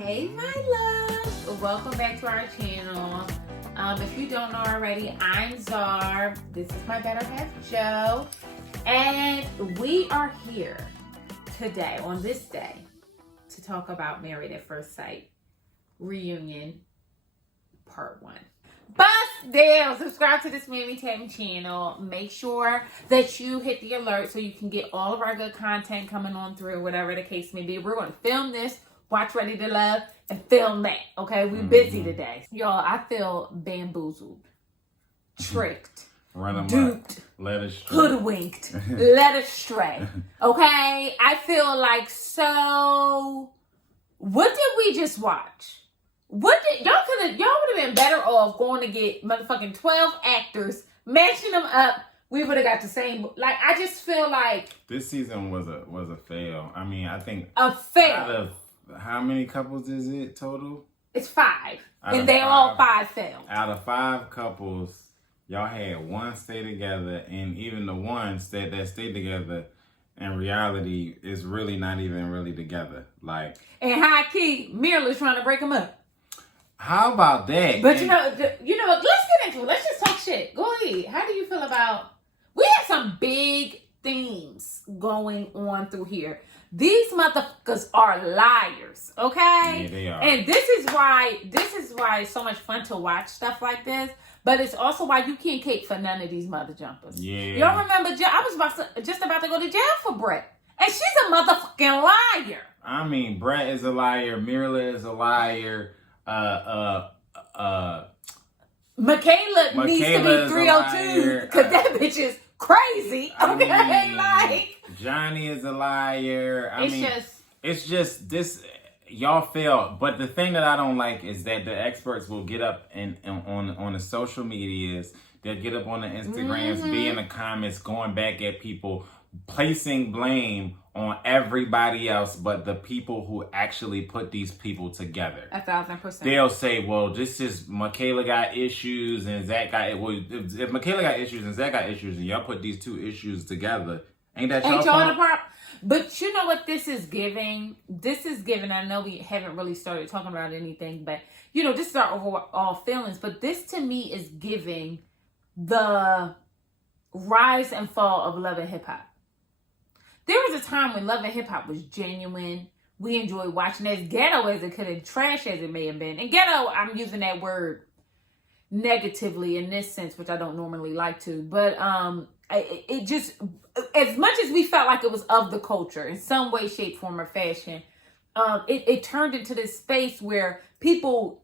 Hey my love, welcome back to our channel. If you don't know already, I'm Zar. This is my better half, Joe. And we are here today, on this day, to talk about Married at First Sight reunion part 1. Bust down, subscribe to this Mammy Tam channel. Make sure that you hit the alert so you can get all of our good content coming on through, whatever the case may be. We're going to film this, watch Ready to Love, and film that. Okay, we busy today. Y'all, I feel bamboozled, tricked, duped, led astray, hoodwinked, led astray. Okay, I feel like so. What did we just watch? What did y'all would have been better off going to get motherfucking 12 actors, matching them up. We would have got the same. Like, I just feel like this season was a fail. I mean, I think a fail. Out of how many couples is it total? It's 5, and they all 5 failed. Out of 5 couples, y'all had one stay together, and even the ones that stayed together, in reality, is really not even really together. Like, and high key, Mirla's trying to break them up. How about that? But you know, let's get into it. Let's just talk shit. Go ahead. How do you feel about? We have some big themes going on through here. These motherfuckers are liars, okay? Yeah, they are. And this is why it's so much fun to watch stuff like this. But it's also why you can't cape for none of these mother jumpers. Yeah. Y'all remember? I was just about to go to jail for Brett, and she's a motherfucking liar. I mean, Brett is a liar. Mirla is a liar. Michaela needs to be 302 because that bitch is crazy. Okay, I mean, like Johnny is a liar. It's just this. Y'all failed. But the thing that I don't like is that the experts will get up and on the social medias. They'll get up on the Instagrams, be in the comments, going back at people, placing blame on everybody else but the people who actually put these people together. 1,000%. They'll say, well, this is Michaela got issues and Zach got, well, if Michaela got issues and Zach got issues and y'all put these 2 issues together, ain't that y'all fault? But you know what this is giving? This is giving, I know we haven't really started talking about anything, but you know, this is our overall feelings, but this to me is giving the rise and fall of Love and Hip Hop. There was a time when Love and Hip Hop was genuine. We enjoyed watching it, as ghetto as it could have, trash as it may have been. And ghetto, I'm using that word negatively in this sense, which I don't normally like to. But it just, as much as we felt like it was of the culture in some way, shape, form, or fashion, it turned into this space where people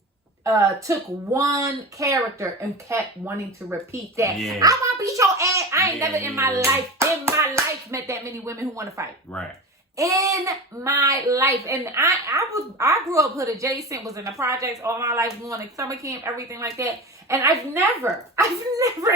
took one character and kept wanting to repeat that. Yeah. I want to beat your ass. I ain't never in my life met that many women who want to fight. Right. In my life. And I grew up hood adjacent, was in the projects all my life, going to summer camp, everything like that. And I've never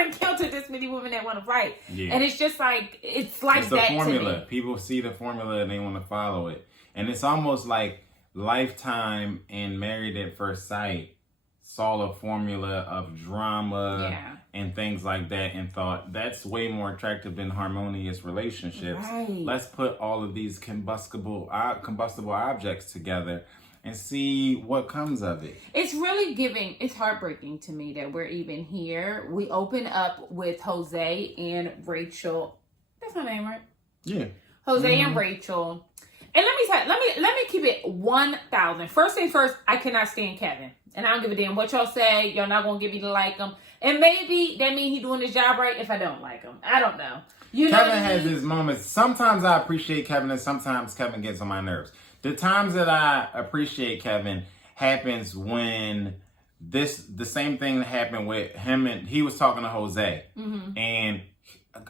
encountered this many women that want to fight. Yeah. And it's just like, it's like that formula. To me. People see the formula and they want to follow it. And it's almost like Lifetime and Married at First Sight saw a formula of drama and things like that and thought that's way more attractive than harmonious relationships. Right. Let's put all of these combustible objects together and see what comes of it. It's really it's heartbreaking to me that we're even here. We open up with Jose and Rachel. That's her name, right? Yeah. Jose and Rachel. And let me keep it 1,000. First thing first, I cannot stand Kevin. And I don't give a damn what y'all say. Y'all not going to get me to like him. And maybe that means he's doing his job right if I don't like him. I don't know. Kevin has his moments. Sometimes I appreciate Kevin and sometimes Kevin gets on my nerves. The times that I appreciate Kevin happens when the same thing happened with him and he was talking to Jose. Mm-hmm. And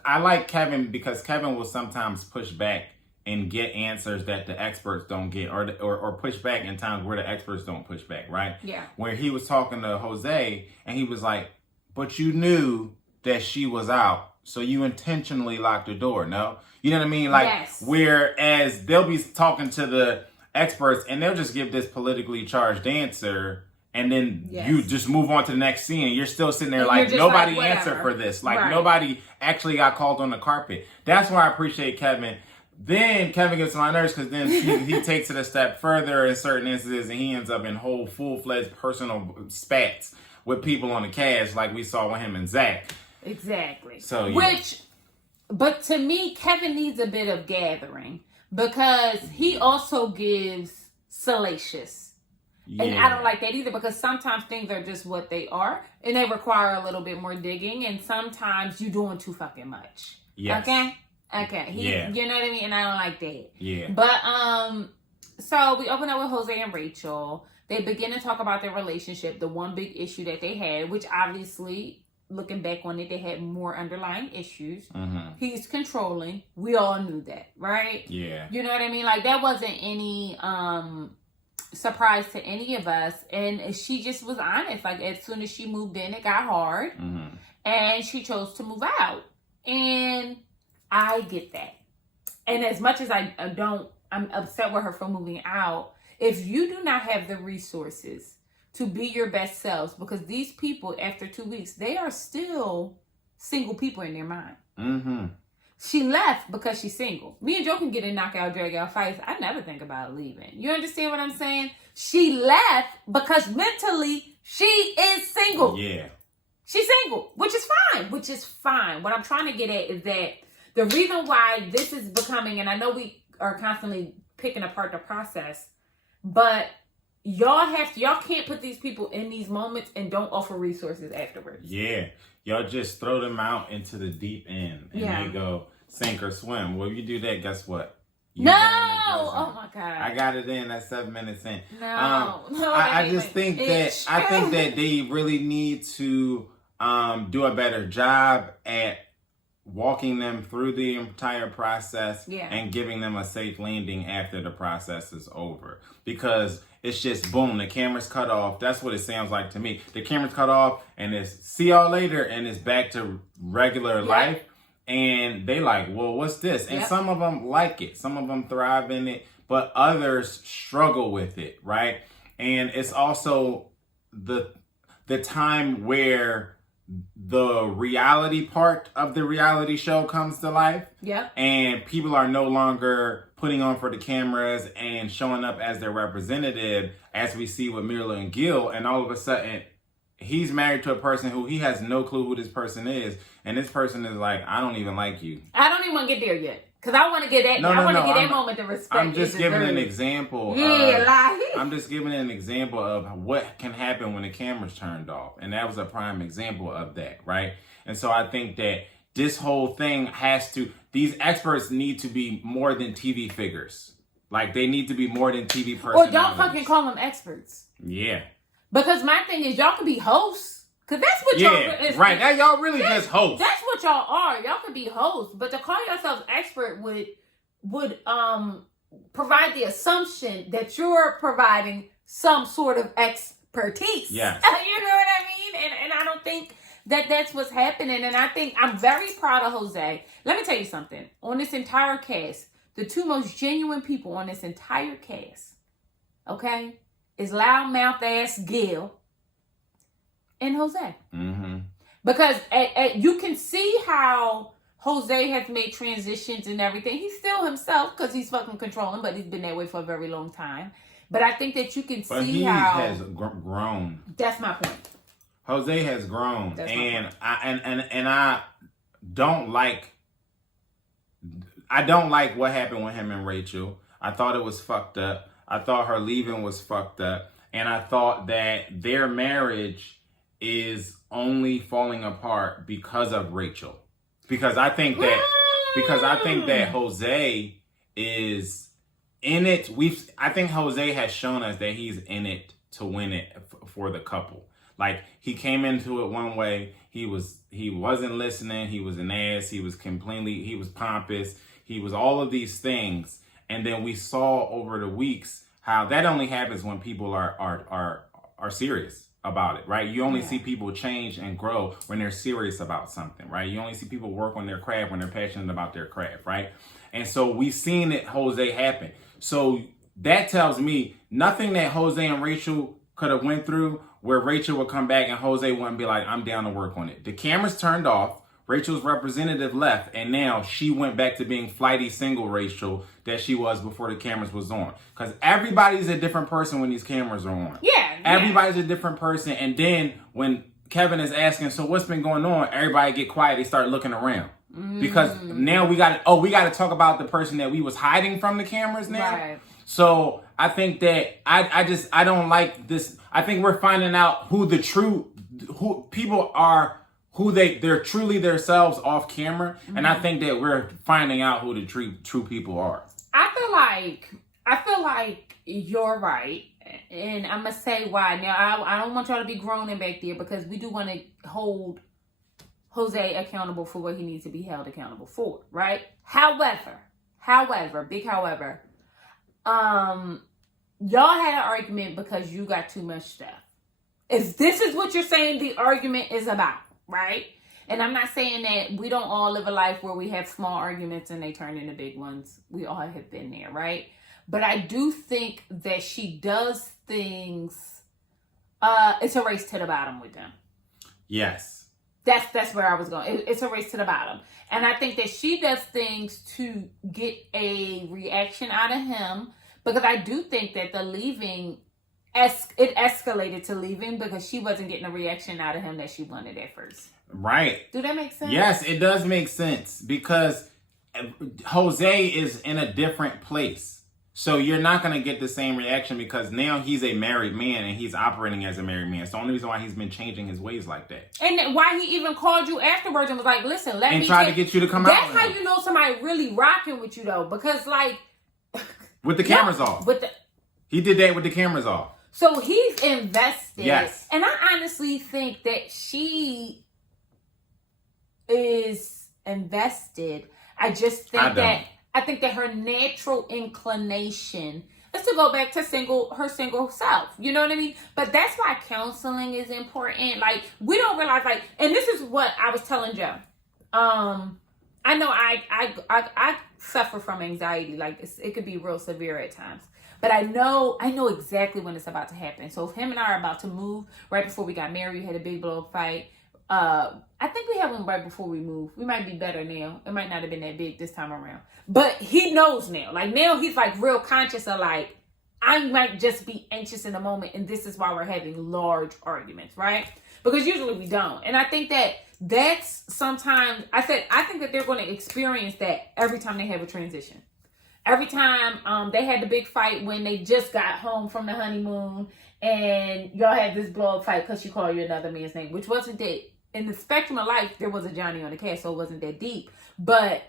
I like Kevin because Kevin will sometimes push back and get answers that the experts don't get, or push back in times where the experts don't push back, right? Yeah. Where he was talking to Jose, and he was like, but you knew that she was out, so you intentionally locked the door, no? You know what I mean? Like, yes. Whereas they'll be talking to the experts, and they'll just give this politically charged answer, and then you just move on to the next scene, and you're still sitting there like, nobody answered for this. Like, nobody actually got called on the carpet. That's why I appreciate Kevin then Kevin gets on my nerves because then he takes it a step further in certain instances, and he ends up in whole full-fledged personal spats with people on the cast, like we saw with him and Zach. Exactly. So yeah. But to me, Kevin needs a bit of gathering because he also gives salacious. Yeah. And I don't like that either because sometimes things are just what they are and they require a little bit more digging, and sometimes you're doing too fucking much. Yes. Okay. Yeah. You know what I mean? And I don't like that. Yeah. But so we open up with Jose and Rachel. They begin to talk about their relationship, the one big issue that they had, which obviously, looking back on it, they had more underlying issues. Mm-hmm. He's controlling. We all knew that, right? Yeah. You know what I mean? Like, that wasn't any surprise to any of us. And she just was honest. Like, as soon as she moved in, it got hard. Mm-hmm. And she chose to move out. And I get that. And as much as I'm upset with her for moving out, if you do not have the resources to be your best selves, because these people, after 2 weeks, they are still single people in their mind. Mm-hmm. She left because she's single. Me and Joe can get in knockout, drag out fights. I never think about leaving. You understand what I'm saying? She left because mentally she is single. Yeah. She's single, which is fine. What I'm trying to get at is that the reason why this is becoming, and I know we are constantly picking apart the process, but y'all can't put these people in these moments and don't offer resources afterwards. Yeah. Y'all just throw them out into the deep end and they go sink or swim. Well, if you do that, guess what? Oh my God. I got it in at 7 minutes in. I just think that they really need to do a better job at walking them through the entire process and giving them a safe landing after the process is over. Because it's just boom, the camera's cut off. That's what it sounds like to me. The camera's cut off and it's see y'all later and it's back to regular life. And they like, well, what's this? And some of them like it. Some of them thrive in it, but others struggle with it, right? And it's also the time where the reality part of the reality show comes to life. Yeah. And people are no longer putting on for the cameras and showing up as their representative, as we see with Mirla and Gil. And all of a sudden, he's married to a person who he has no clue who this person is. And this person is like, I don't even like you. I don't even want to get there yet. Because I want to get that. I want to get that moment to respect. I'm just giving an example. I'm just giving an example of what can happen when the camera's turned off. And that was a prime example of that, right? And so I think that this whole thing these experts need to be more than TV figures. Like, they need to be more than TV personalities. Or don't fucking call them experts. Yeah. Because my thing is, y'all can be hosts. Because that's what y'all is. Right. Now y'all really just hosts. That's what y'all are. Y'all could be hosts. But to call yourselves expert would provide the assumption that you're providing some sort of expertise. Yes. You know what I mean? And I don't think that that's what's happening. And I think I'm very proud of Jose. Let me tell you something. On this entire cast, the two most genuine people on this entire cast, okay, is loudmouth ass Gil and Jose. Mm-hmm. Because you can see how Jose has made transitions and everything. He's still himself because he's fucking controlling, but he's been that way for a very long time. But I think that you can see how he has grown. That's my point. Jose has grown, and I don't like what happened with him and Rachel. I thought it was fucked up. I thought her leaving was fucked up, and I thought that their marriage is only falling apart because of Rachel. Because I think that Jose is in it. I think Jose has shown us that he's in it to win it for the couple. Like, he came into it one way. He wasn't listening. He was an ass. He was pompous. He was all of these things. And then we saw over the weeks how that only happens when people are serious about it, right? You only see people change and grow when they're serious about something, right? You only see people work on their craft when they're passionate about their craft, right? And so we've seen it, Jose, happen. So that tells me nothing that Jose and Rachel could have went through where Rachel would come back and Jose wouldn't be like, I'm down to work on it. The camera's turned off. Rachel's representative left, and now she went back to being flighty single Rachel that she was before the cameras was on. Because everybody's a different person when these cameras are on. Yeah. Everybody's a different person, and then when Kevin is asking, so what's been going on? Everybody get quiet. They start looking around. Because now we got to talk about the person that we was hiding from the cameras now. Right. So I think that I don't like this. I think we're finding out who people are, they're truly themselves off camera. And I think that we're finding out who the true people are. I feel like you're right. And I'm going to say why. Now, I don't want y'all to be groaning back there because we do want to hold Jose accountable for what he needs to be held accountable for, right? However, big however, y'all had an argument because you got too much stuff. If this is what you're saying the argument is about, right? And I'm not saying that we don't all live a life where we have small arguments and they turn into big ones. We all have been there, right? But I do think that she does things, it's a race to the bottom with them. Yes. That's where I was going. It's a race to the bottom. And I think that she does things to get a reaction out of him, because I do think that the leaving, it escalated to leaving because she wasn't getting a reaction out of him that she wanted at first. Right. Do that make sense? Yes, it does make sense because Jose is in a different place. So you're not going to get the same reaction because now he's a married man and he's operating as a married man. It's the only reason why he's been changing his ways like that. And why he even called you afterwards and was like, listen, let me... And tried to get you to come out. That's how you know somebody really rocking with you, though. Because, like... With the cameras off. He did that with the cameras off. So he's invested. Yes. And I honestly think that she is invested. I just think that her natural inclination is to go back to her single self. You know what I mean? But that's why counseling is important. Like, we don't realize, like, and this is what I was telling Joe. I know I suffer from anxiety. Like, it could be real severe at times. But I know exactly when it's about to happen. So if him and I are about to move, right before we got married, we had a big blow up fight. I think we had one right before we moved. We might be better now. It might not have been that big this time around. But he knows now. Like, now he's like real conscious of like, I might just be anxious in the moment. And this is why we're having large arguments, right? Because usually we don't. And I think that that's sometimes, I think that they're going to experience that every time they have a transition. Every time they had the big fight when they just got home from the honeymoon and y'all had this blow up fight because she called you another man's name, which wasn't that, in the spectrum of life, there was a Johnny on the cast, so it wasn't that deep. But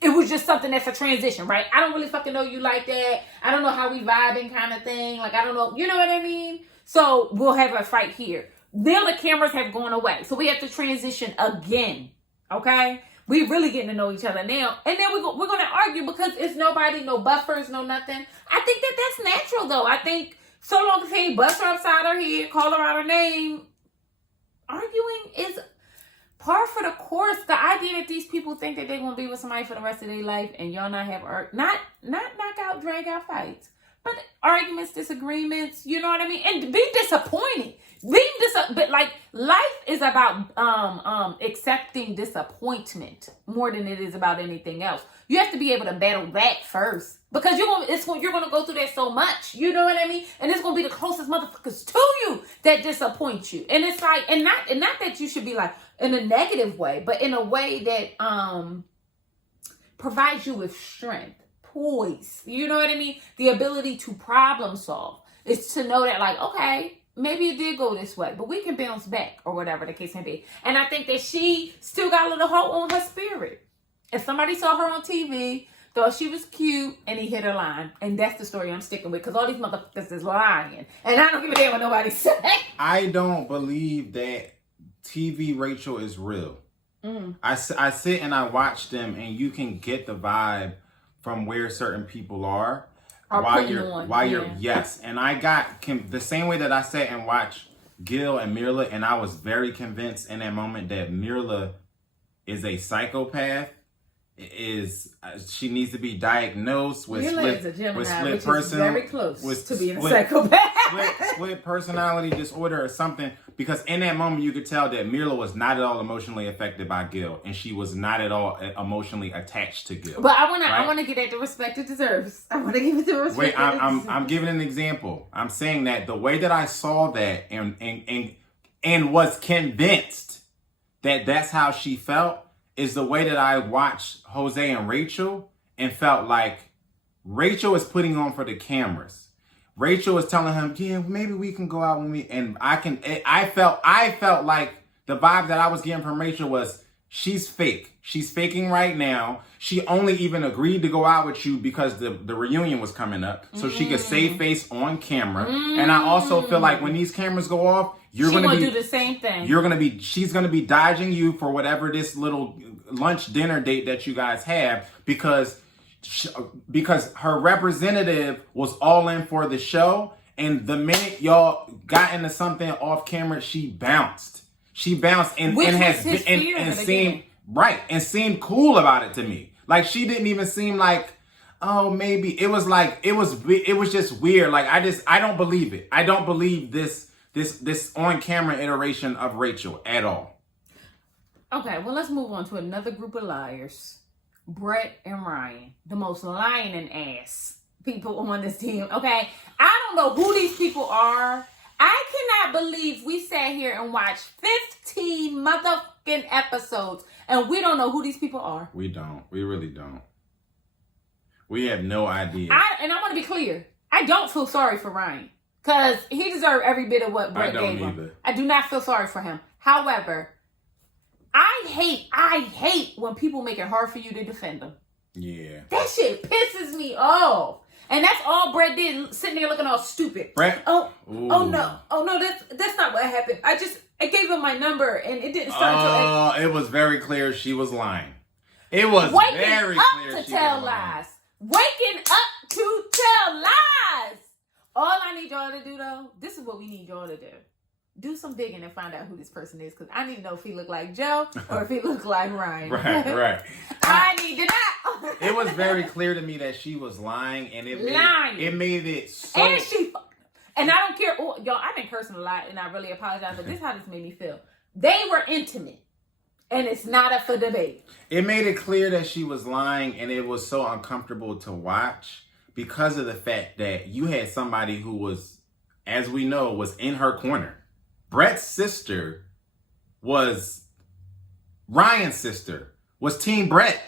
it was just something that's a transition, right? I don't really fucking know you like that. I don't know how we vibing kind of thing. Like, I don't know. You know what I mean? So we'll have a fight here. Then the cameras have gone away. So we have to transition again. Okay? We really getting to know each other now. And then we're going to argue because it's nobody, no buffers, no nothing. I think that that's natural, though. I think so long as he ain't bust her upside her head, call her out her name, arguing is par for the course. The idea that these people think that they're going to be with somebody for the rest of their life and y'all not have, not knockout, drag out fights, but arguments, disagreements, you know what I mean? And be disappointed. But like, life is about accepting disappointment more than it is about anything else. You have to be able to battle that first because you're going to go through that so much. You know what I mean? And it's going to be the closest motherfuckers to you that disappoint you. And it's like, and not that you should be like in a negative way, but in a way that provides you with strength, poise. You know what I mean? The ability to problem solve is to know that, like, okay, maybe it did go this way, but we can bounce back or whatever the case may be. And I think that she still got a little hope on her spirit. If somebody saw her on TV, thought she was cute, and he hit her line. And that's the story I'm sticking with because all these motherfuckers is lying. And I don't give a damn what nobody say. I don't believe that TV Rachel is real. I sit and I watch them and you can get the vibe from where certain people are. Yes. And I got the same way that I sat and watched Gil and Mirla, and I was very convinced in that moment that Mirla is a psychopath. She needs to be diagnosed with Mirla is a Gemini, which is very close to being a psychopath. split personality disorder or something, because in that moment you could tell that Mirla was not at all emotionally affected by Gil, and she was not at all emotionally attached to Gil. But I wanna get at the respect it deserves. I wanna give it the respect. Wait, I'm giving an example. I'm saying that the way that I saw that and was convinced that that's how she felt is the way that I watched Jose and Rachel and felt like Rachel is putting on for the cameras. Rachel is telling him, yeah, maybe we can go out with me. And I felt like the vibe that I was getting from Rachel was, she's fake. She's faking right now. She only even agreed to go out with you because the reunion was coming up. So she could save face on camera. And I also feel like when these cameras go off, she's gonna do the same thing. She's gonna be dodging you for whatever this little lunch dinner date that you guys have, because her representative was all in for the show, and the minute y'all got into something off camera, she bounced and seemed cool about it to me. Like, she didn't even seem like, oh, maybe it was like, it was just weird. Like, I don't believe it. I don't believe this on camera iteration of Rachel at all. Okay, well, let's move on to another group of liars. Brett and Ryan, the most lying and ass people on this team. Okay, I don't know who these people are. I cannot believe we sat here and watched 15 motherfucking episodes and we don't know who these people are. We don't. We really don't. We have no idea. And I want to be clear. I don't feel sorry for Ryan because he deserved every bit of what Brett gave him. I do not feel sorry for him. However, I hate when people make it hard for you to defend them. Yeah. That shit pisses me off. And that's all Brett did, sitting there looking all stupid. Brett? Oh no, that's not what happened. I gave him my number and it didn't start until... it was very clear she was lying. It was very clear to tell lies. Waking up to tell lies. All I need y'all to do, though, this is what we need y'all to do. Do some digging and find out who this person is, because I need to know if he looked like Joe or if he looked like Ryan. Right. I need to know. It was very clear to me that she was lying, and it made it so... And I don't care. Oh, y'all, I've been cursing a lot, and I really apologize, but this is how this made me feel. They were intimate, and it's not up for debate. It made it clear that she was lying, and it was so uncomfortable to watch because of the fact that you had somebody who was, as we know, was in her corner. Brett's sister was Ryan's sister, was Team Brett.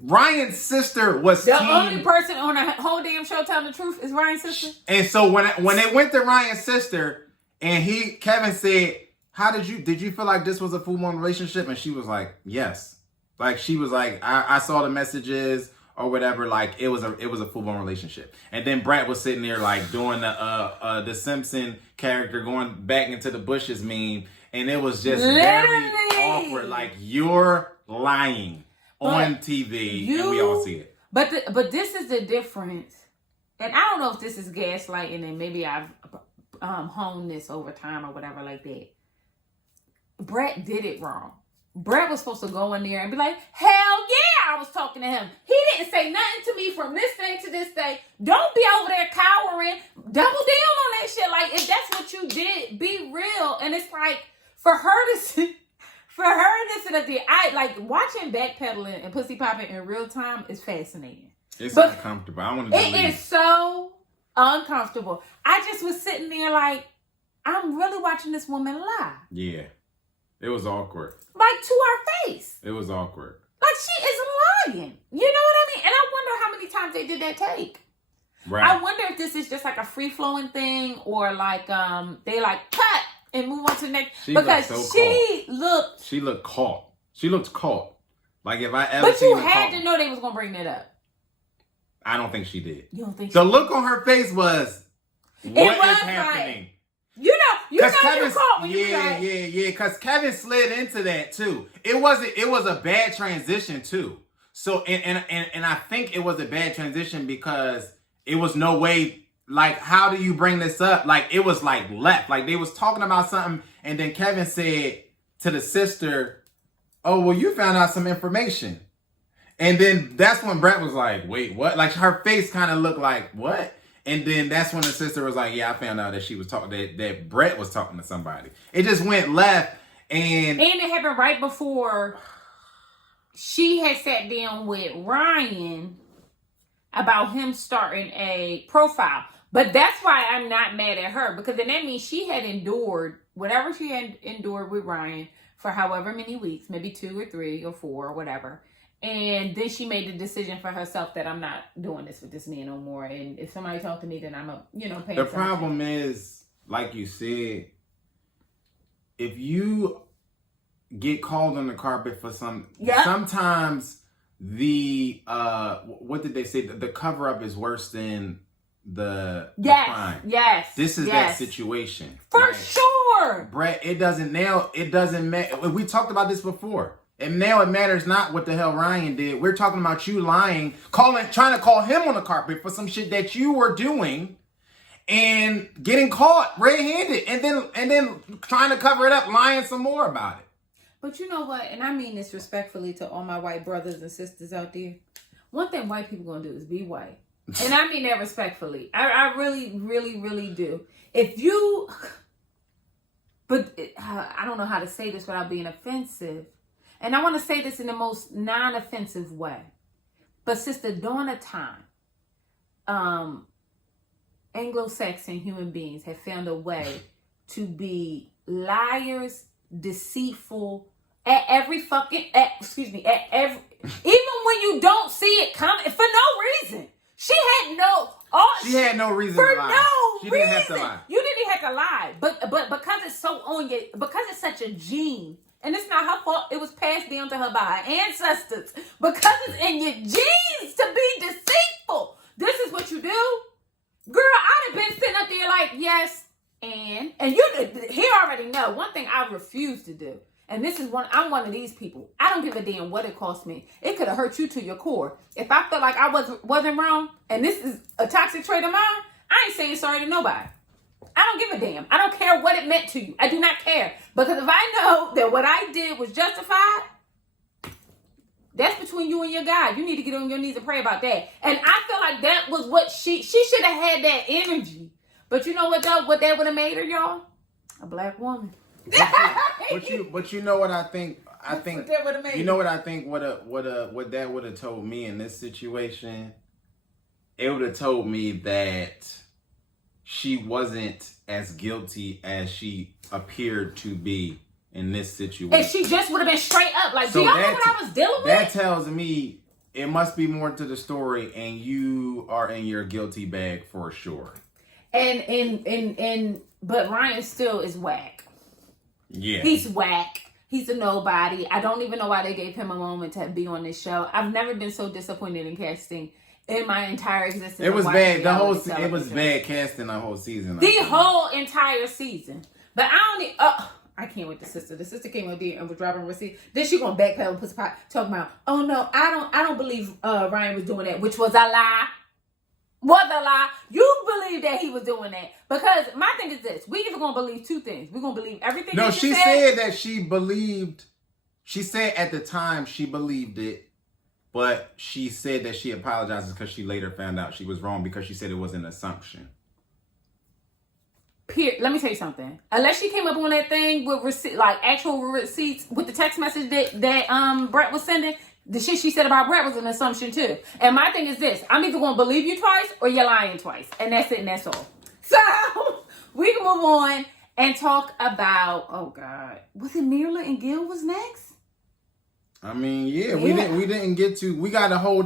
Ryan's sister was the only person on the whole damn show telling the truth is Ryan's sister. And so when they went to Ryan's sister and Kevin said, did you feel like this was a full-blown relationship? And she was like, yes. Like, she was like, I saw the messages or whatever, like it was a full-blown relationship. And then Brett was sitting there like doing the Simpson character going back into the bushes meme, and it was just very awkward. Like, you're lying on TV, and we all see it. But this is the difference, and I don't know if this is gaslighting, and maybe I've honed this over time or whatever like that. Brett did it wrong. Brett was supposed to go in there and be like, hell yeah, I was talking to him. He didn't say nothing to me from this day to this day. Don't be over there cowering. Double down on that shit. Like, if that's what you did, be real. And it's like, for her to sit up there, watching backpedaling and pussy popping in real time is fascinating. It's uncomfortable. I want to It is so uncomfortable. I just was sitting there like, I'm really watching this woman lie. Yeah. It was awkward. Like, to our face. It was awkward. Like, she is lying. You know what I mean? And I wonder how many times they did that take. Right. I wonder if this is just like a free-flowing thing, or like they like cut and move on to the next. She looked caught. She looked caught. Like, if I ever But you had to know they was going to bring that up. I don't think she did. You don't think the look on her face was, what is happening? Like, you know you're caught when yeah, because Kevin slid into that too. It was a bad transition too. So, and I think it was a bad transition because it was no way, like, how do you bring this up? Like, it was like left. Like, they was talking about something, and then Kevin said to the sister, oh, well, you found out some information. And then that's when Brett was like, wait, what? Like, her face kind of looked like, what? And then that's when the sister was like, yeah, I found out that she was talking, that Brett was talking to somebody. It just went left. And it happened right before she had sat down with Ryan about him starting a profile. But that's why I'm not mad at her, because then that means she had endured whatever she had endured with Ryan for however many weeks, maybe 2 or 3 or 4 or whatever. And then she made the decision for herself that I'm not doing this with this man no more. And if somebody talk to me, then I'm paying the problem is, like you said, if you get called on the carpet for sometimes the what did they say? The cover up is worse than the crime. Yes. This is that situation. For sure. Brett, it doesn't matter. We talked about this before. And now it matters not what the hell Ryan did. We're talking about you lying, trying to call him on the carpet for some shit that you were doing and getting caught red-handed and then trying to cover it up, lying some more about it. But you know what? And I mean this respectfully to all my white brothers and sisters out there. One thing white people gonna do is be white. And I mean that respectfully. I really, really, really do. I don't know how to say this without being offensive. And I want to say this in the most non-offensive way. But since the dawn of time, Anglo-Saxon human beings have found a way to be liars, deceitful, even when you don't see it coming, for no reason. She had no reason to lie. She didn't have to lie. You didn't have to lie. But because it's so on you, because it's such a gene. And it's not her fault. It was passed down to her by her ancestors. Because it's in your genes to be deceitful. This is what you do. Girl, I'd have been sitting up there like, yes, and he already know. One thing I refuse to do. And I'm one of these people. I don't give a damn what it cost me. It could have hurt you to your core. If I felt like I wasn't wrong, and this is a toxic trait of mine, I ain't saying sorry to nobody. I don't give a damn. I don't care what it meant to you. I do not care. Because if I know that what I did was justified, that's between you and your God. You need to get on your knees and pray about that. And I feel like that was what she should have had that energy. But you know what though? What that would have made her, y'all? A black woman. But you know what I think? You know what I think? What that would have told me in this situation? It would have told me that she wasn't as guilty as she appeared to be in this situation. And she just would have been straight up. Like, do y'all know what I was dealing with? That tells me it must be more to the story, and you are in your guilty bag for sure. But Ryan still is whack. Yeah. He's whack. He's a nobody. I don't even know why they gave him a moment to be on this show. I've never been so disappointed in casting in my entire existence. It was bad. It was bad casting the whole season. The whole entire season. But I can't with the sister. The sister came up there and was dropping receipts. Then she gonna backpedal and put talking about, oh no, I don't believe Ryan was doing that, which was a lie. Was a lie. You believe that he was doing that. Because my thing is this. We either gonna believe two things. We're gonna believe everything that she said. No, she said that she believed. She said at the time she believed it. But she said that she apologizes because she later found out she was wrong because she said it was an assumption. Let me tell you something. Unless she came up on that thing with actual receipts with the text message that Brett was sending, the shit she said about Brett was an assumption too. And my thing is this. I'm either going to believe you twice or you're lying twice. And that's it and that's all. So we can move on and talk about, oh God, was it Mirla and Gil was next? I mean, yeah. We didn't get to. We got a whole.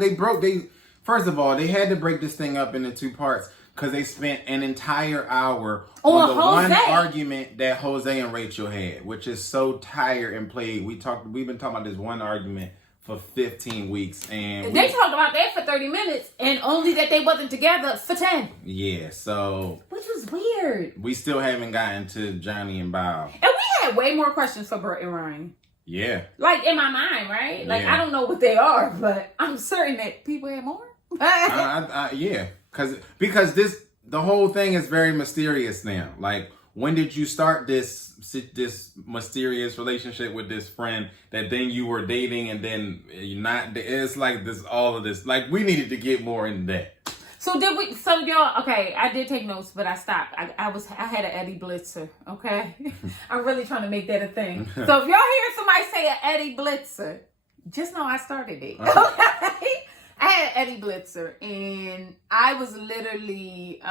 First of all, they had to break this thing up into 2 parts because they spent an entire hour on the one argument that Jose and Rachel had, which is so tired and played. We've been talking about this one argument for 15 weeks, and they talked about that for 30 minutes, and only that they wasn't together for 10. Yeah, so which was weird. We still haven't gotten to Johnny and Bob, and we had way more questions for Brett and Ryan. Yeah. Like in my mind, right? Like I don't know what they are, but I'm certain that people have more. Yeah. Because the whole thing is very mysterious now. Like, when did you start this mysterious relationship with this friend that then you were dating and then you're not? It's like all of this. Like, we needed to get more into that. So did we? So y'all, okay? I did take notes, but I stopped. I had an Eddie Blitzer. Okay, I'm really trying to make that a thing. So if y'all hear somebody say an Eddie Blitzer, just know I started it. Okay, I had an Eddie Blitzer, and I was literally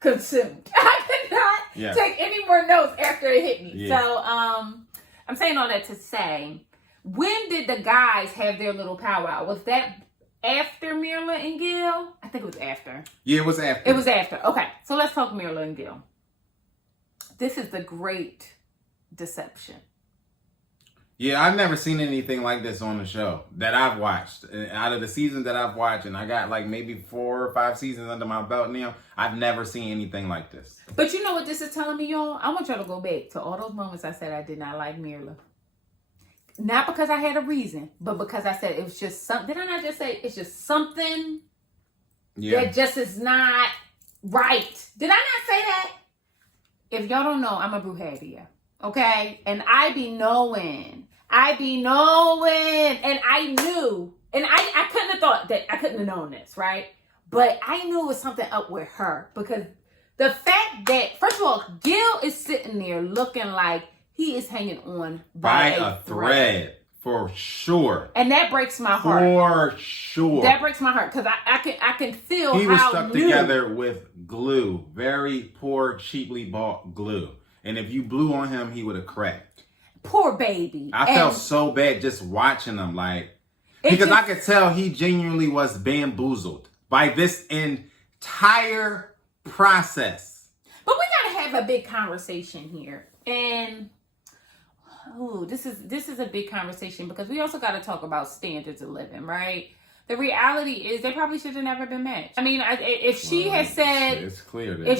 consumed. I could not take any more notes after it hit me. Yeah. So I'm saying all that to say, when did the guys have their little powwow? Was that after Mirla and Gil? I think it was after. Yeah, it was after. It was after. Okay, so let's talk Mirla and Gil. This is the great deception. Yeah, I've never seen anything like this on the show that I've watched. Out of the seasons that I've watched, and I got like maybe 4 or 5 seasons under my belt now, I've never seen anything like this. But you know what this is telling me, y'all? I want y'all to go back to all those moments I said I did not like Mirla. Not because I had a reason, but because I said it was just something. Did I not just say it's just something that just is not right? Did I not say that? If y'all don't know, I'm a brujeria, okay? And I be knowing, and I knew, and I couldn't have thought that, I couldn't have known this, right? But I knew it was something up with her, because the fact that, first of all, Gil is sitting there looking like he is hanging on by a thread. For sure. And that breaks my heart. For sure. That breaks my heart, because I can feel he was stuck together with glue. Very poor, cheaply bought glue. And if you blew on him, he would have cracked. Poor baby. I felt so bad just watching him, because I could tell he genuinely was bamboozled by this entire process. But we gotta have a big conversation here. And this is a big conversation, because we also got to talk about standards of living, right? The reality is they probably should have never been matched. I mean, if she has said, it's clear that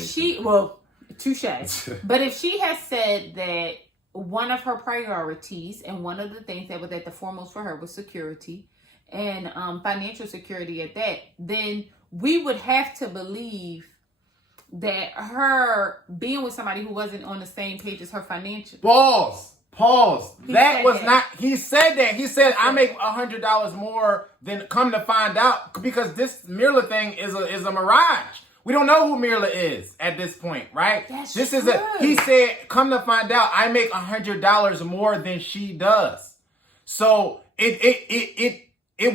touche. But if she has said that one of her priorities and one of the things that was at the foremost for her was security and financial security at that, then we would have to believe that her being with somebody who wasn't on the same page as her financial. Pause. That was not, he said that. He said, I make $100 more than, come to find out, because this Mirla thing is a mirage. We don't know who Mirla is at this point, right? That's this true. is he said, come to find out, I make $100 more than she does. So it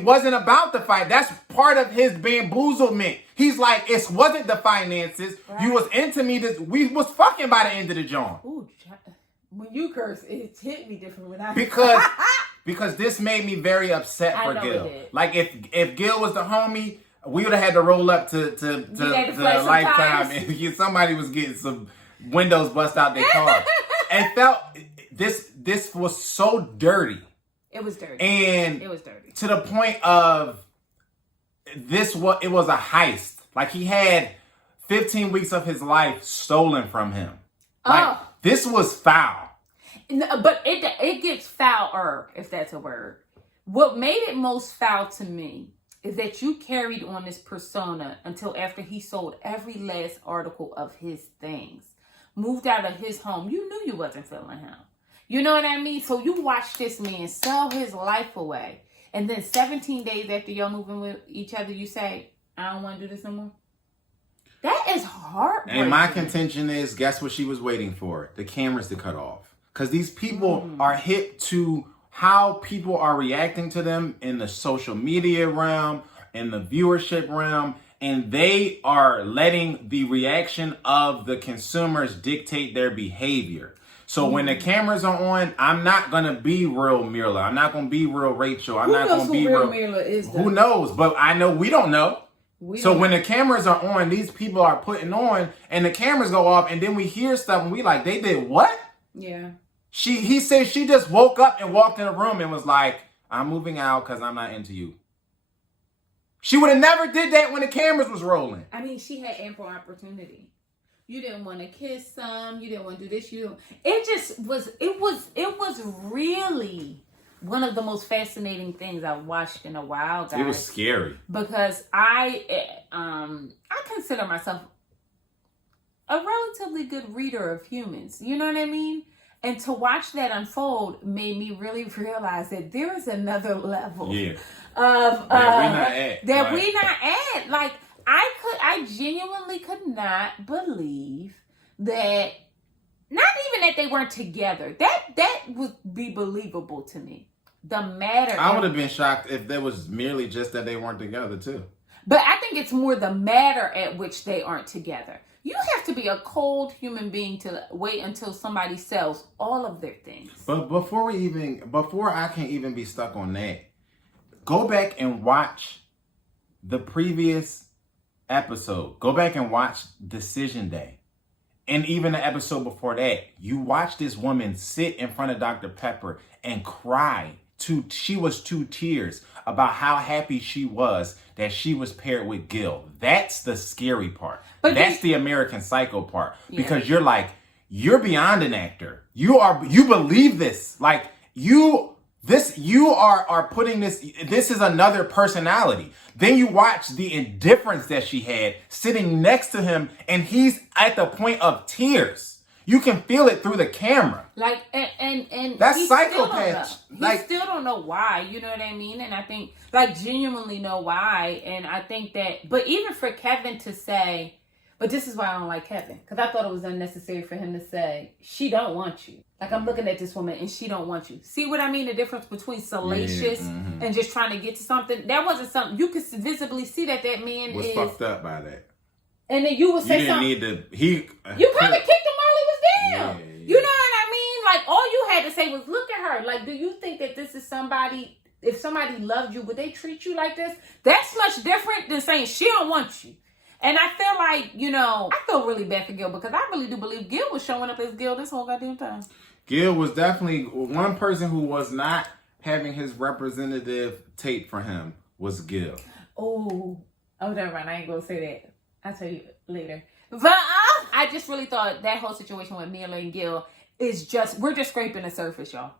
wasn't about the fight. That's part of his bamboozlement. He's like, it wasn't the finances. Right. You was into me. We was fucking by the end of the joint. Ooh, when you curse, it hit me different when I because this made me very upset for Gil. Like if Gil was the homie, we would have had to roll up to Lifetime, and somebody was getting some windows bust out their car. And felt this was so dirty. It was dirty. And it was dirty. To the point of it was a heist. Like he had 15 weeks of his life stolen from him. Like this was foul. But it gets fouler, if that's a word. What made it most foul to me is that you carried on this persona until after he sold every last article of his things, moved out of his home. You knew you wasn't feeling him. You know what I mean? So you watched this man sell his life away. And then 17 days after y'all moving with each other, you say, I don't want to do this no more. That is heartbreaking. And my contention is, guess what she was waiting for? The cameras to cut off. Because these people are hip to how people are reacting to them in the social media realm, in the viewership realm, and they are letting the reaction of the consumers dictate their behavior. So when the cameras are on, I'm not going to be real Mirla. I'm not going to be real Rachel. I'm not going to be real Mirla is. Who knows? But I know we don't know. So when the cameras are on, these people are putting on, and the cameras go off, and then we hear stuff, and we like, they did what? Yeah. He said she just woke up and walked in the room and was like, I'm moving out because I'm not into you. She would have never did that when the cameras was rolling. I mean, she had ample opportunity. You didn't want to kiss them. You didn't want to do this. It was really one of the most fascinating things I've watched in a while, guys. It was scary. Because I consider myself a relatively good reader of humans. You know what I mean? And to watch that unfold made me really realize that there is another level of that we not at. Like, I genuinely could not believe that. Not even that they weren't together. That would be believable to me. The matter. I would have been shocked if there was merely just that they weren't together too. But I think it's more the matter at which they aren't together. You have to be a cold human being to wait until somebody sells all of their things. But before I can even be stuck on that, go back and watch the previous episode. Go back and watch Decision Day. And even the episode before that, you watch this woman sit in front of Dr. Pepper and cry. She was 2 tears about how happy she was that she was paired with Gil. That's the scary part. But that's the American Psycho part. Yeah. Because you're like, you're beyond an actor. You believe this. Like, you are putting this is another personality. Then you watch the indifference that she had sitting next to him, and he's at the point of tears. You can feel it through the camera. Like, and that's psychopath. He still don't know why, you know what I mean? And I think, like, genuinely know why. And I think that, but even for Kevin to say, but this is why I don't like Kevin, because I thought it was unnecessary for him to say, she don't want you. Like, I'm looking at this woman and she don't want you. See what I mean? The difference between salacious and just trying to get to something. That wasn't something, you could visibly see that man was fucked up by that. And then you would say something. You kind of kicked him while he was down. Yeah. You know what I mean? Like, all you had to say was, look at her. Like, do you think that this is somebody, if somebody loved you, would they treat you like this? That's much different than saying she don't want you. And I feel like, I feel really bad for Gil, because I really do believe Gil was showing up as Gil this whole goddamn time. Gil was definitely one person who was not having his representative tape for him was Gil. Oh, never mind. I ain't gonna say that. I'll tell you later. But I just really thought that whole situation with Mirla and Gil is we're just scraping the surface, y'all.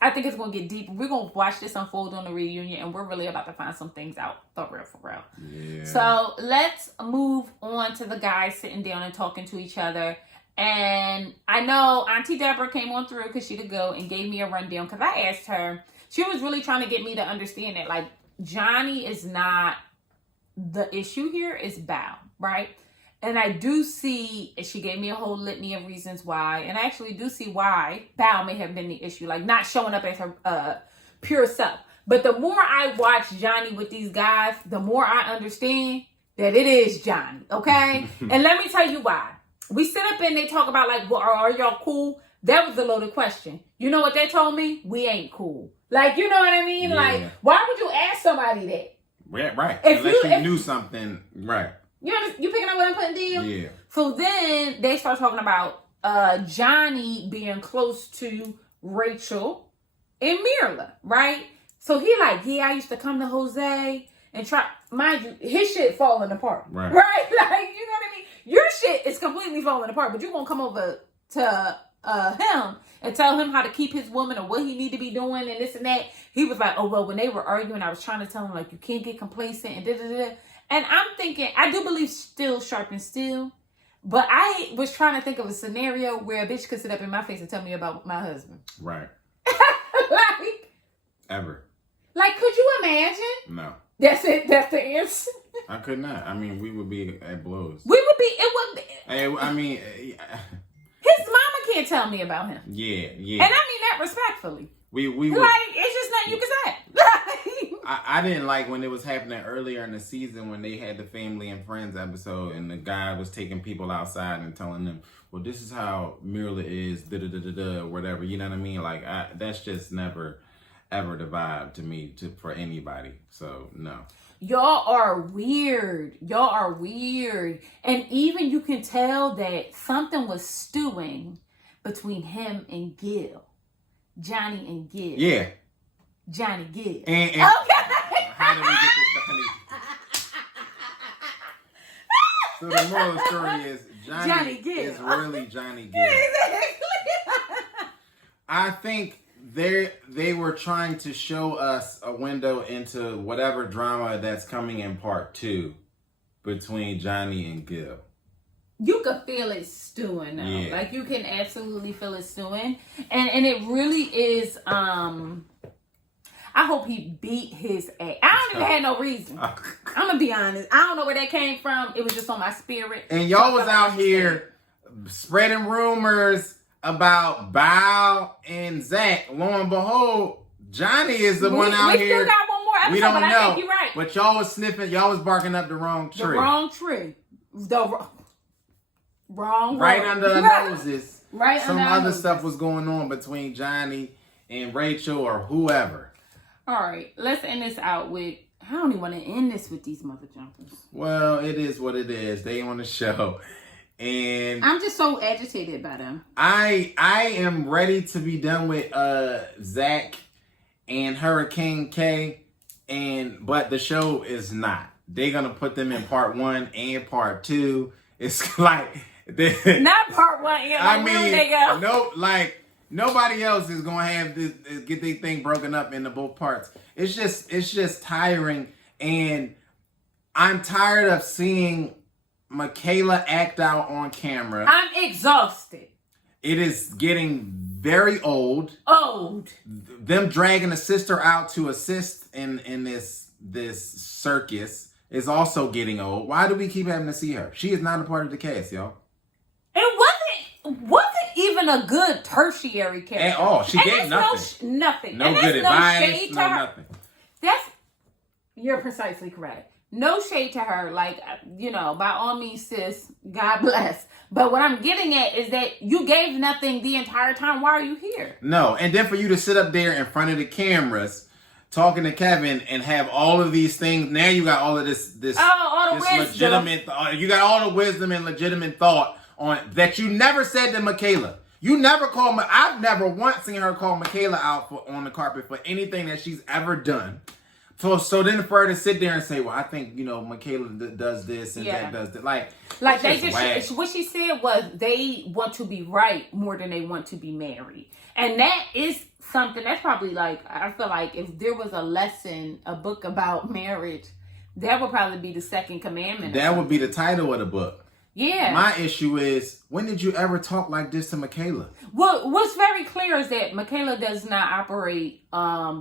I think it's going to get deep. We're going to watch this unfold on the reunion, and we're really about to find some things out for real. Yeah. So let's move on to the guys sitting down and talking to each other. And I know Auntie Deborah came on through because she could go and gave me a rundown, because I asked her. She was really trying to get me to understand that, like, Johnny is not the issue here, it's Bao, right? And I do see, she gave me a whole litany of reasons why, and I actually do see why Bao may have been the issue, like not showing up as her pure self. But the more I watch Johnny with these guys, the more I understand that it is Johnny, okay? And let me tell you why. We sit up and they talk about, like, well, are y'all cool? That was a loaded question. You know what they told me? We ain't cool. Like, you know what I mean? Yeah. Like, why would you ask somebody that? Yeah, right. Unless you knew something, right. You picking up what I'm putting down? Yeah. So then they start talking about Johnny being close to Rachel and Mirla, right? So he like, yeah, I used to come to Jose and try, mind you, his shit falling apart. Right? Like, you know what I mean? Your shit is completely falling apart, but you're going to come over to him and tell him how to keep his woman or what he need to be doing and this and that. He was like, oh, well, when they were arguing, I was trying to tell him, like, you can't get complacent and da-da-da-da. And I'm thinking, I do believe steel sharpens steel, but I was trying to think of a scenario where a bitch could sit up in my face and tell me about my husband. Right. Ever. Like, could you imagine? No. That's it. That's the answer. I could not. I mean, we would be at blows. It would be. I mean. His mama can't tell me about him. Yeah. And I mean that respectfully. We like, it's just nothing you can say. I didn't like when it was happening earlier in the season when they had the Family and Friends episode and the guy was taking people outside and telling them, well, this is how Mirla is, da-da-da-da-da, whatever. You know what I mean? Like, that's just never, ever the vibe to me for anybody. So, no. Y'all are weird. And even you can tell that something was stewing between him and Gil. Johnny and Gil. Yeah. Johnny Gil. And okay. How did we get to Johnny? So the moral of the story is Johnny Gil is really Johnny Gil. I think they were trying to show us a window into whatever drama that's coming in part 2 between Johnny and Gil. You could feel it stewing though. Yeah. Like you can absolutely feel it stewing. And it really is I hope he beat his ass. I don't even have no reason. I'm gonna be honest. I don't know where that came from. It was just on my spirit. And y'all was out here spreading rumors about Bow and Zach. Lo and behold, Johnny is the one out here. We still got one more episode, We don't but know. I think you're right. But y'all was sniffing. Y'all was barking up the wrong tree. The wrong tree. Wrong. Right under the noses. Right Some under other noses. stuff was going on between Johnny and Rachel or whoever. All right, let's end this out with. I don't even want to end this with these mother jumpers. Well, it is what it is. They on the show. And I'm just so agitated by them. I am ready to be done with Zach and Hurricane K, but the show is not. They're gonna put them in part 1 and part 2. It's like not part 1. Yeah, like, where would they go? No, like nobody else is gonna have this get their thing broken up into both parts. It's just tiring, and I'm tired of seeing Michaela act out on camera. I'm exhausted. It is getting very old. Old. Them dragging a sister out to assist in this circus is also getting old. Why do we keep having to see her? She is not a part of the cast, y'all. It wasn't even a good tertiary character At all. She gave nothing. Nothing. No and good advice. Shade to No her. nothing. You're precisely correct. No shade to her. Like, by all means, sis, God bless. But what I'm getting at is that you gave nothing the entire time. Why are you here? No. And then for you to sit up there in front of the cameras talking to Kevin and have all of these things. Now you got all of this all the wisdom. Legitimate. You got all the wisdom and legitimate thought on that you never said to Michaela. You never called me. I've never once seen her call Michaela out on the carpet for anything that she's ever done. So then for her to sit there and say, well, I think, Michaela does this and Zach does that. Like they just, what she said was they want to be right more than they want to be married. And that is something that's probably I feel like if there was a book about marriage, that would probably be the second commandment. That would be the title of the book. Yeah. My issue is, when did you ever talk like this to Michaela? Well, what's very clear is that Michaela does not operate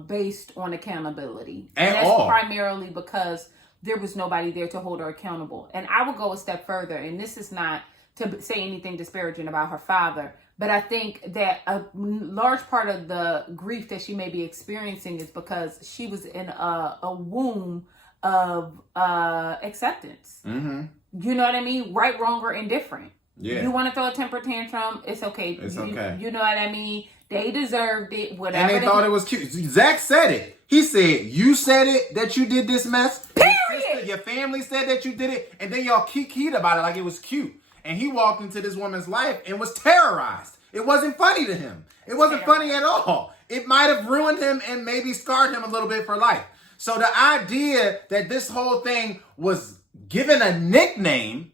based on accountability. And that's primarily because there was nobody there to hold her accountable. And I would go a step further, and this is not to say anything disparaging about her father, but I think that a large part of the grief that she may be experiencing is because she was in a womb of acceptance. Mm-hmm. You know what I mean? Right, wrong, or indifferent. Yeah. You want to throw a temper tantrum? It's okay. It's okay. You know what I mean? They deserved it. Whatever. And they thought it was cute. Zach said it. He said, you said it that you did this mess. Period. Your family said that you did it. And then y'all keyed about it like it was cute. And he walked into this woman's life and was terrorized. It wasn't funny to him. It wasn't funny at all. It might have ruined him and maybe scarred him a little bit for life. So the idea that this whole thing was given a nickname,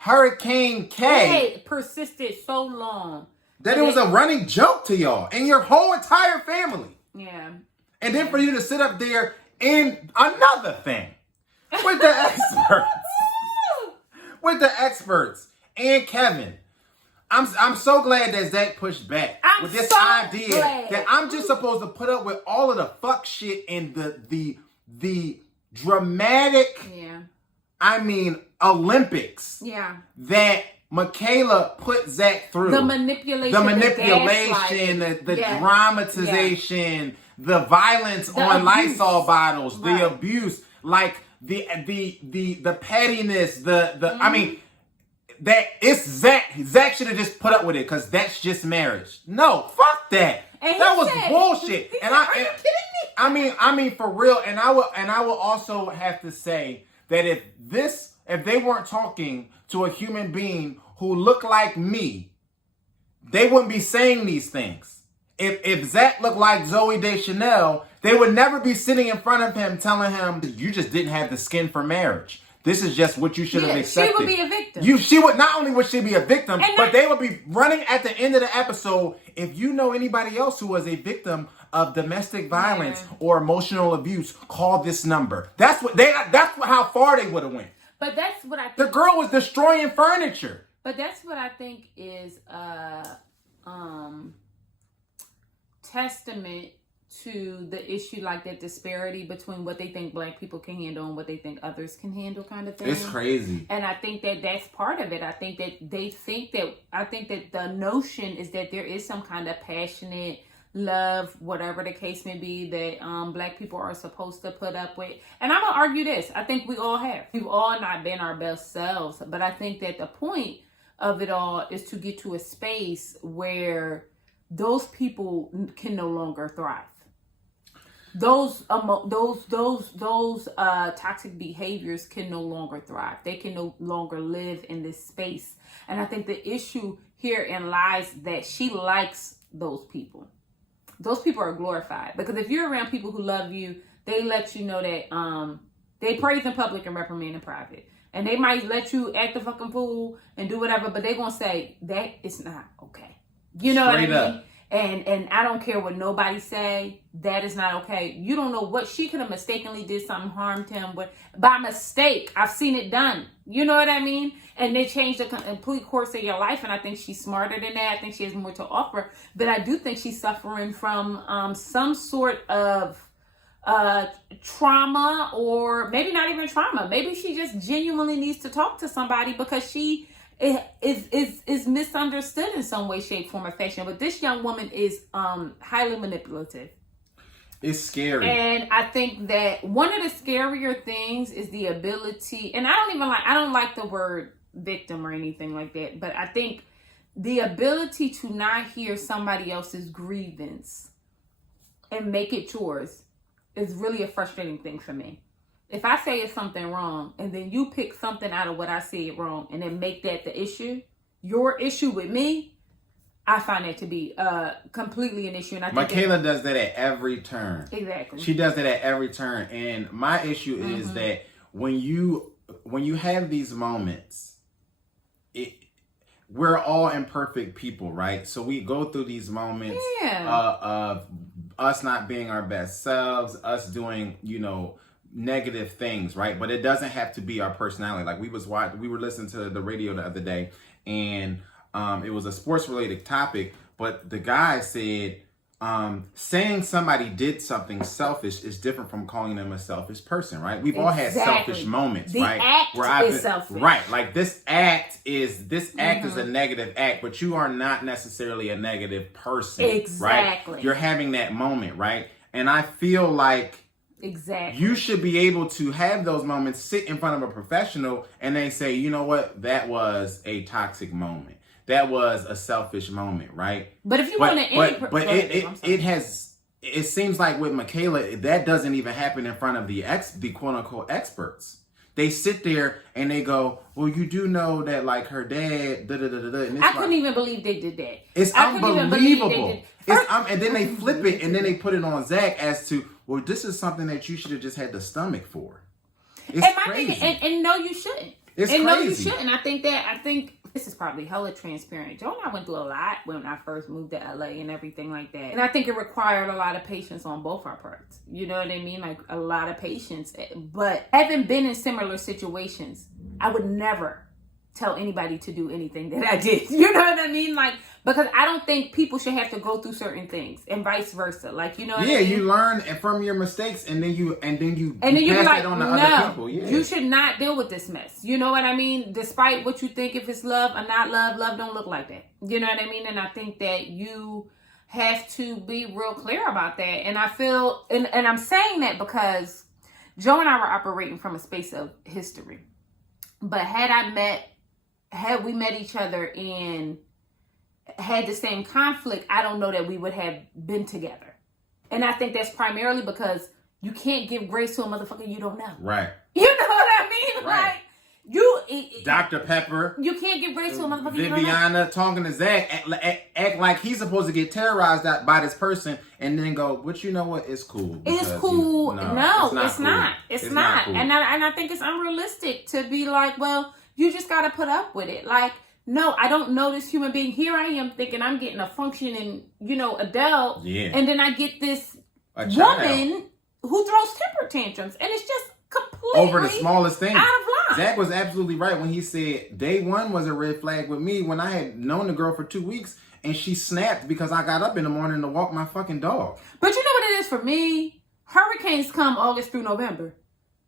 Hurricane K, it persisted so long that it was a running joke to y'all and your whole entire family. Yeah. And then for you to sit up there in another thing with the experts, and Kevin. I'm so glad that Zach pushed back with this idea that I'm just supposed to put up with all of the fuck shit and the dramatic, Olympics that Michaela put Zach through. The manipulation, the dramatization, the violence on Lysol bottles, the abuse, like the pettiness, I mean, that it's Zach. Zach should have just put up with it because that's just marriage. No, fuck that. That was bullshit. And are you kidding me? I mean for real. And I will also have to say that if they weren't talking to a human being who looked like me, they wouldn't be saying these things. If Zach looked like Zooey Deschanel, they would never be sitting in front of him telling him, you just didn't have the skin for marriage. This is just what you should have accepted. She would be a victim. She would not only would she be a victim, but they would be running at the end of the episode. If you know anybody else who was a victim of domestic violence or emotional abuse, call this number. That's how far they would have went. But that's what I think. The girl was destroying furniture. But that's what I think is testament to the issue, like that disparity between what they think Black people can handle and what they think others can handle, kind of thing. It's crazy. And I think that that's part of it. I think that the notion is that there is some kind of passionate love, whatever the case may be, that Black people are supposed to put up with. And I'm gonna argue this. I think we all have. We've all not been our best selves, but I think that the point of it all is to get to a space where those people can no longer thrive. Those toxic behaviors can no longer thrive. They can no longer live in this space. And I think the issue herein lies that she likes those people. Those people are glorified, because if you're around people who love you, they let you know that they praise in public and reprimand in private. And they might let you act a fucking fool and do whatever, but they're gonna say that is not okay. You know Straight what I mean? up. And I don't care what nobody say, that is not okay. You don't know what she could have mistakenly did something, harmed him, but by mistake. I've seen it done. You know what I mean? And they changed the complete course of your life. And I think she's smarter than that. I think she has more to offer. But I do think she's suffering from some sort of trauma, or maybe not even trauma. Maybe she just genuinely needs to talk to somebody, because she is misunderstood in some way, shape, form, or fashion. But this young woman is highly manipulative. It's scary. And I think that one of the scarier things is the ability, and I don't like the word victim or anything like that, but I think the ability to not hear somebody else's grievance and make it yours is really a frustrating thing for me. If I say it's something wrong, and then you pick something out of what I say it wrong, and then make that the issue, your issue with me, I find that to be completely an issue. And I think Michaela does that at every turn. Exactly. She does that at every turn. And my issue is that when you have these moments, we're all imperfect people, right? So we go through these moments of us not being our best selves, us doing, negative things, right? But it doesn't have to be our personality. Like we were listening to the radio the other day, and it was a sports related topic, but the guy said saying somebody did something selfish is different from calling them a selfish person, right? We've all had selfish moments, right? Act is selfish. Right. Like this act is a negative act, but you are not necessarily a negative person. Exactly. Right? You're having that moment, right? And I feel like you should be able to have those moments, sit in front of a professional, and they say, you know what, that was a toxic moment. That was a selfish moment, right? But if you want to, it seems like with Michaela, that doesn't even happen in front of the quote unquote experts. They sit there and they go, well, you do know that like her dad, da da da da da. I couldn't even believe they did that. It's unbelievable. And then they flip it and then they put it on Zach as to, well, this is something that you should have just had the stomach for. It's crazy. And no, you shouldn't. It's crazy. No, you shouldn't. I think this is probably hella transparent. Joe and I went through a lot when I first moved to LA and everything like that. And I think it required a lot of patience on both our parts. You know what I mean? Like a lot of patience. But having been in similar situations, I would never tell anybody to do anything that I did. You know what I mean? Like, because I don't think people should have to go through certain things, and vice versa. Like, you know what I mean? Yeah, you learn from your mistakes, and then you pass like, it on to other people. Yeah. You should not deal with this mess. You know what I mean? Despite what you think, if it's love or not love don't look like that. You know what I mean? And I think that you have to be real clear about that. And I feel, and I'm saying that because Joe and I were operating from a space of history. But had we met each other and had the same conflict, I don't know that we would have been together. And I think that's primarily because you can't give grace to a motherfucker you don't know. Right. You know what I mean? Right. Like, Dr. Pepper. You can't give grace to a motherfucker you don't know. Viviana talking to Zach, act like he's supposed to get terrorized by this person, and then go, but you know what? It's cool. It's cool. No, it's cool. not. It's not. Cool. And I think it's unrealistic to be like, well, you just got to put up with it. Like, no, I don't know this human being. Here I am thinking I'm getting a functioning, adult. Yeah. And then I get this woman who throws temper tantrums. And it's just completely over the smallest thing. Out of line. Zach was absolutely right when he said day one was a red flag with me when I had known the girl for 2 weeks and she snapped because I got up in the morning to walk my fucking dog. But you know what it is for me? Hurricanes come August through November.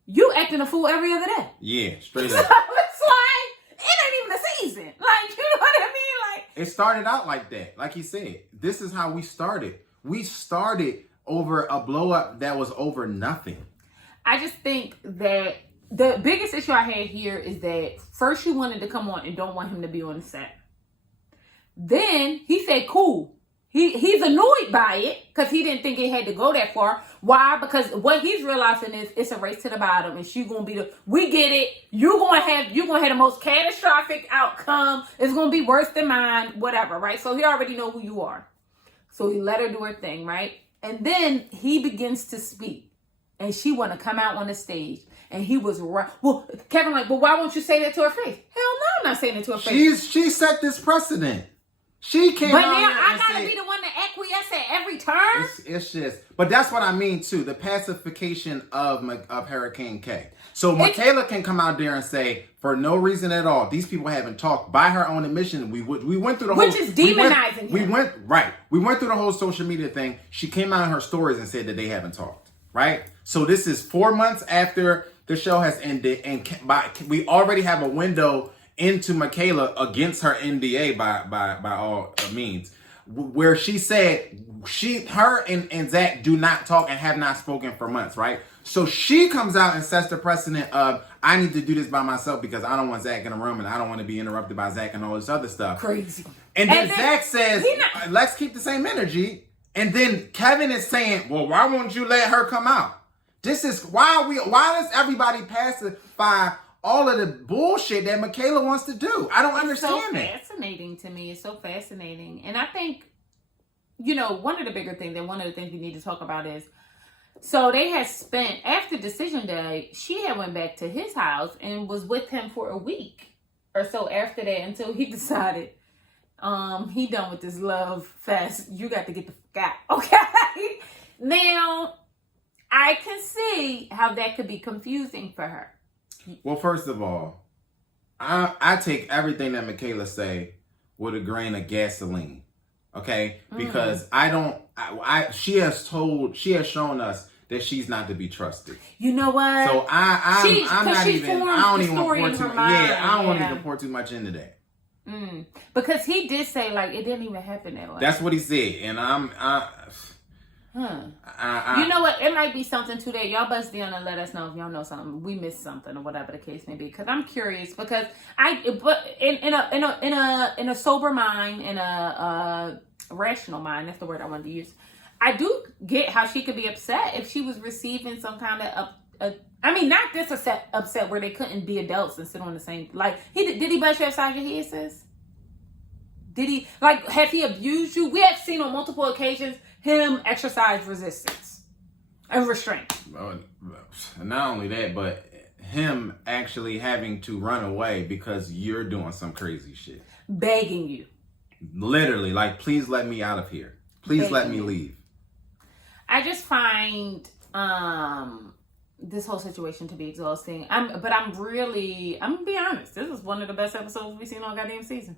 You acting a fool every other day. Yeah, straight So up. it's like, it ain't even a season. Like, you know what I mean? Like, it started out like that. Like he said, this is how we started. We started over a blow up that was over nothing. I just think that the biggest issue I had here is that first you wanted to come on and don't want him to be on the set. Then he said, cool. He's annoyed by it because he didn't think it had to go that far. Why? Because what he's realizing is it's a race to the bottom, and she's gonna be we get it. You're gonna have the most catastrophic outcome. It's gonna be worse than mine, whatever, right? So he already know who you are. So he let her do her thing, right? And then he begins to speak, and she want to come out on the stage. And he was right. Well, Kevin, like, well, why won't you say that to her face? Hell no, I'm not saying it to her face. She set this precedent. She came but out now here I and gotta said, be the one to acquiesce at every turn. It's just, but that's what I mean too. The pacification of Hurricane K. So Michaela can come out there and say, for no reason at all, these people haven't talked. By her own admission, we went through the whole, which is demonizing him. We went through the whole social media thing. She came out in her stories and said that they haven't talked. Right. So this is 4 months after the show has ended, and we already have a window into Michaela against her NDA by all means, where she said her and Zach do not talk and have not spoken for months, right? So she comes out and sets the precedent of, I need to do this by myself because I don't want Zach in the room and I don't want to be interrupted by Zach and all this other stuff. Crazy. And then Zach says, let's keep the same energy. And then Kevin is saying, well, why won't you let her come out? This is why does everybody pacify all of the bullshit that Michaela wants to do? I don't understand it. It's so fascinating to me. It's so fascinating. And I think, one of the bigger things, and one of the things we need to talk about is, so they had spent, after decision day, she had went back to his house and was with him for a week or so after that until he decided, he done with this love fest. You got to get the fuck out. Okay? Now, I can see how that could be confusing for her. Well, first of all, I take everything that Michaela say with a grain of gasoline, okay? Because she has shown us that she's not to be trusted. You know what? So I don't even pour too much into that. Because he did say, like, it didn't even happen that way. That's what he said, and you know what? It might be something to that. Y'all bust down and let us know if y'all know something. We missed something or whatever the case may be. Because I'm curious. Because in a sober mind, in a rational mind, that's the word I wanted to use. I do get how she could be upset if she was receiving some kind of not this upset where they couldn't be adults and sit on the same. Like did he bust you upside your head, sis? Did he has he abused you? We have seen on multiple occasions him exercise resistance and restraint. Not only that, but him actually having to run away because you're doing some crazy shit. Begging you. Literally, like, please let me out of here. Please let me leave. I just find this whole situation to be exhausting. I'm gonna be honest. This is one of the best episodes we've seen all goddamn season.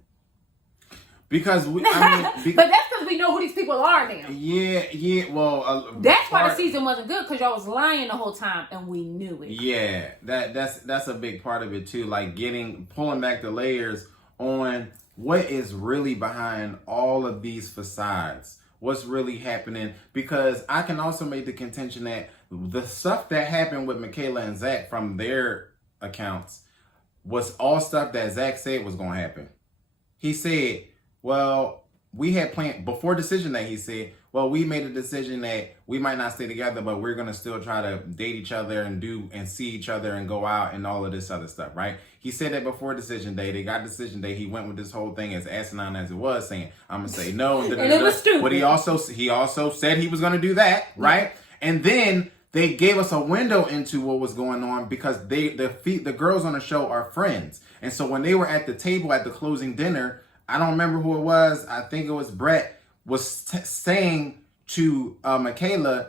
Because but that's because we know who these people are now. Yeah. Well, that's why the season wasn't good, because y'all was lying the whole time and we knew it. Yeah, that's a big part of it too. Like pulling back the layers on what is really behind all of these facades. What's really happening? Because I can also make the contention that the stuff that happened with Michaela and Zach from their accounts was all stuff that Zach said was going to happen. He said, well, we had planned before decision day. He said, well, we made a decision that we might not stay together, but we're going to still try to date each other and see each other and go out and all of this other stuff, right? He said that before decision day. They got decision day. He went with this whole thing, as asinine as it was, saying, I'm going to say no. And it was stupid. But he also said he was going to do that, right? And then they gave us a window into what was going on because the girls on the show are friends. And so when they were at the table at the closing dinner, I don't remember who it was. I think it was Brett was saying to Michaela,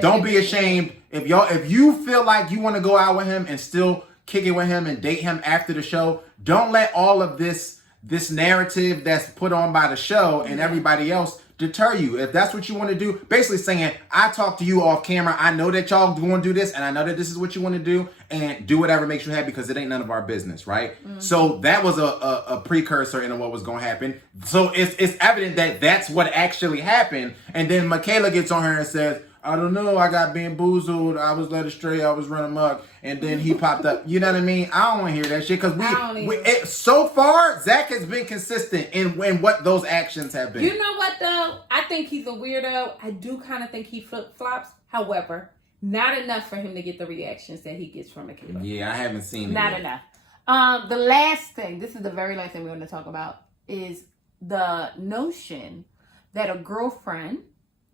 don't be ashamed. If you feel like you want to go out with him and still kick it with him and date him after the show, don't let all of this narrative that's put on by the show and everybody else, deter you. If that's what you want to do, basically saying, I talk to you off camera. I know that y'all want to do this, and I know that this is what you want to do, and do whatever makes you happy because it ain't none of our business, right? Mm-hmm. So that was a precursor into what was going to happen. So it's evident that that's what actually happened. And then Michaela gets on her and says, I don't know, I got bamboozled, I was led astray, I was running amok, and then he popped up. You know what I mean? I don't want to hear that shit, because so far, Zach has been consistent in what those actions have been. You know what, though? I think he's a weirdo. I do kind of think he flip-flops. However, not enough for him to get the reactions that he gets from Michaela. Yeah, I haven't seen it Not yet. enough. The last thing, this is the very last thing we're going to talk about, is the notion that a girlfriend,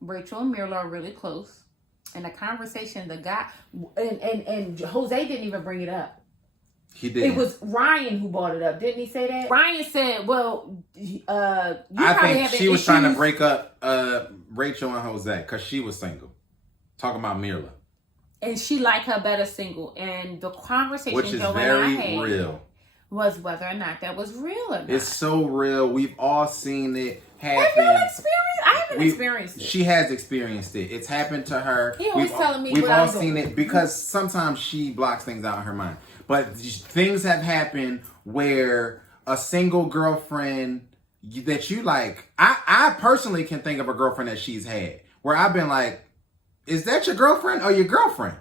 Rachel and Mirla are really close. And the conversation, the guy, and Jose didn't even bring it up. He did. It was Ryan who brought it up. Didn't he say that? Ryan said, well, I think she was trying to break up Rachel and Jose because she was single. Talking about Mirla. And she liked her better single. And the conversation which is very real. Was whether or not that was real or not. It's so real. We've all seen it happen. Have you experienced? I haven't experienced it. She has experienced it. It's happened to her. He always telling me we've what all I'm seen doing. it because sometimes she blocks things out of her mind. But things have happened where a single girlfriend that you like, I personally can think of a girlfriend that she's had where I've been like, is that your girlfriend or your girlfriend?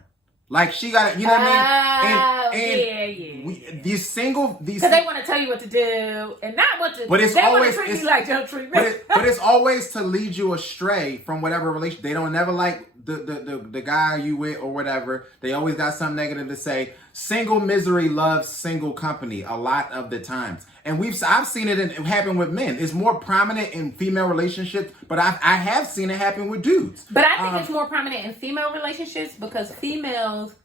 Like she got, you know what I mean? And these because they want to tell you what to do and not what to. But it's they always want to treat me like don't treat me. But it's always to lead you astray from whatever relation. They don't never like the guy you with or whatever. They always got something negative to say. Single misery loves single company a lot of the times, and I've seen it happen with men. It's more prominent in female relationships, but I have seen it happen with dudes. But I think it's more prominent in female relationships because females.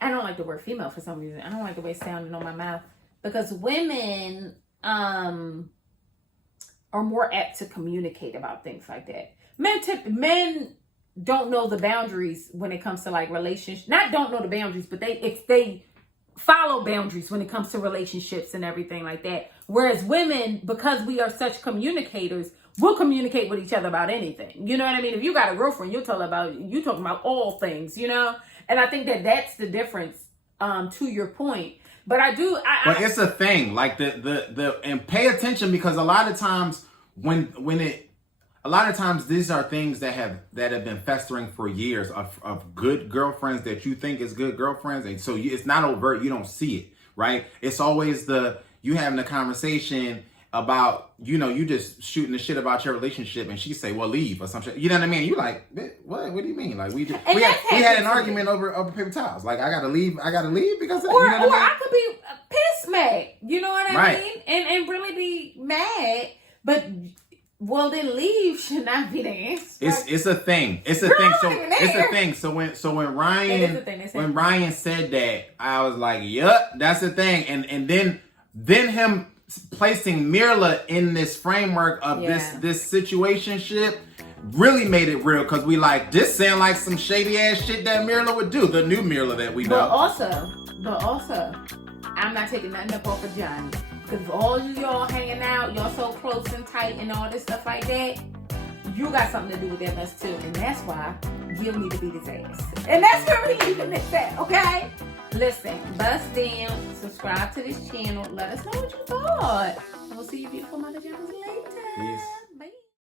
I don't like the word female for some reason. I don't like the way it sounded on my mouth because women are more apt to communicate about things like that. Men don't know the boundaries when it comes to like relationships. Not don't know the boundaries, but they follow boundaries when it comes to relationships and everything like that. Whereas women, because we are such communicators, we'll communicate with each other about anything. You know what I mean? If you got a girlfriend, you'll tell about you talking about all things, you know? And I think that that's the difference to your point. But but it's a thing. Like and pay attention because a lot of times these are things that have been festering for years of good girlfriends that you think is good girlfriends, and so it's not overt. You don't see it, right? It's always you having a conversation about you just shooting the shit about your relationship, and she say, "Well, leave" or some shit. You know what I mean? You like what? What do you mean? Like we had an argument over paper towels. Like I gotta leave because or I could be pissed mad. You know what I mean? And really be mad, but. Well, then leave should not be the answer. It's a thing. It's a thing. So it's a thing. So when Ryan said that, I was like, "Yup, that's the thing." And then him placing Mirla in this framework of this situationship really made it real because we like this sound like some shady ass shit that Mirla would do. The new Mirla that we know. But also, I'm not taking nothing up off of Johnny. Because all y'all hanging out, y'all so close and tight and all this stuff like that, you got something to do with that mess too. And that's why Gil need to beat his ass. And that's where we leaving this at, okay? Listen, bust down, subscribe to this channel, let us know what you thought. We'll see you beautiful mother Jones later. Peace.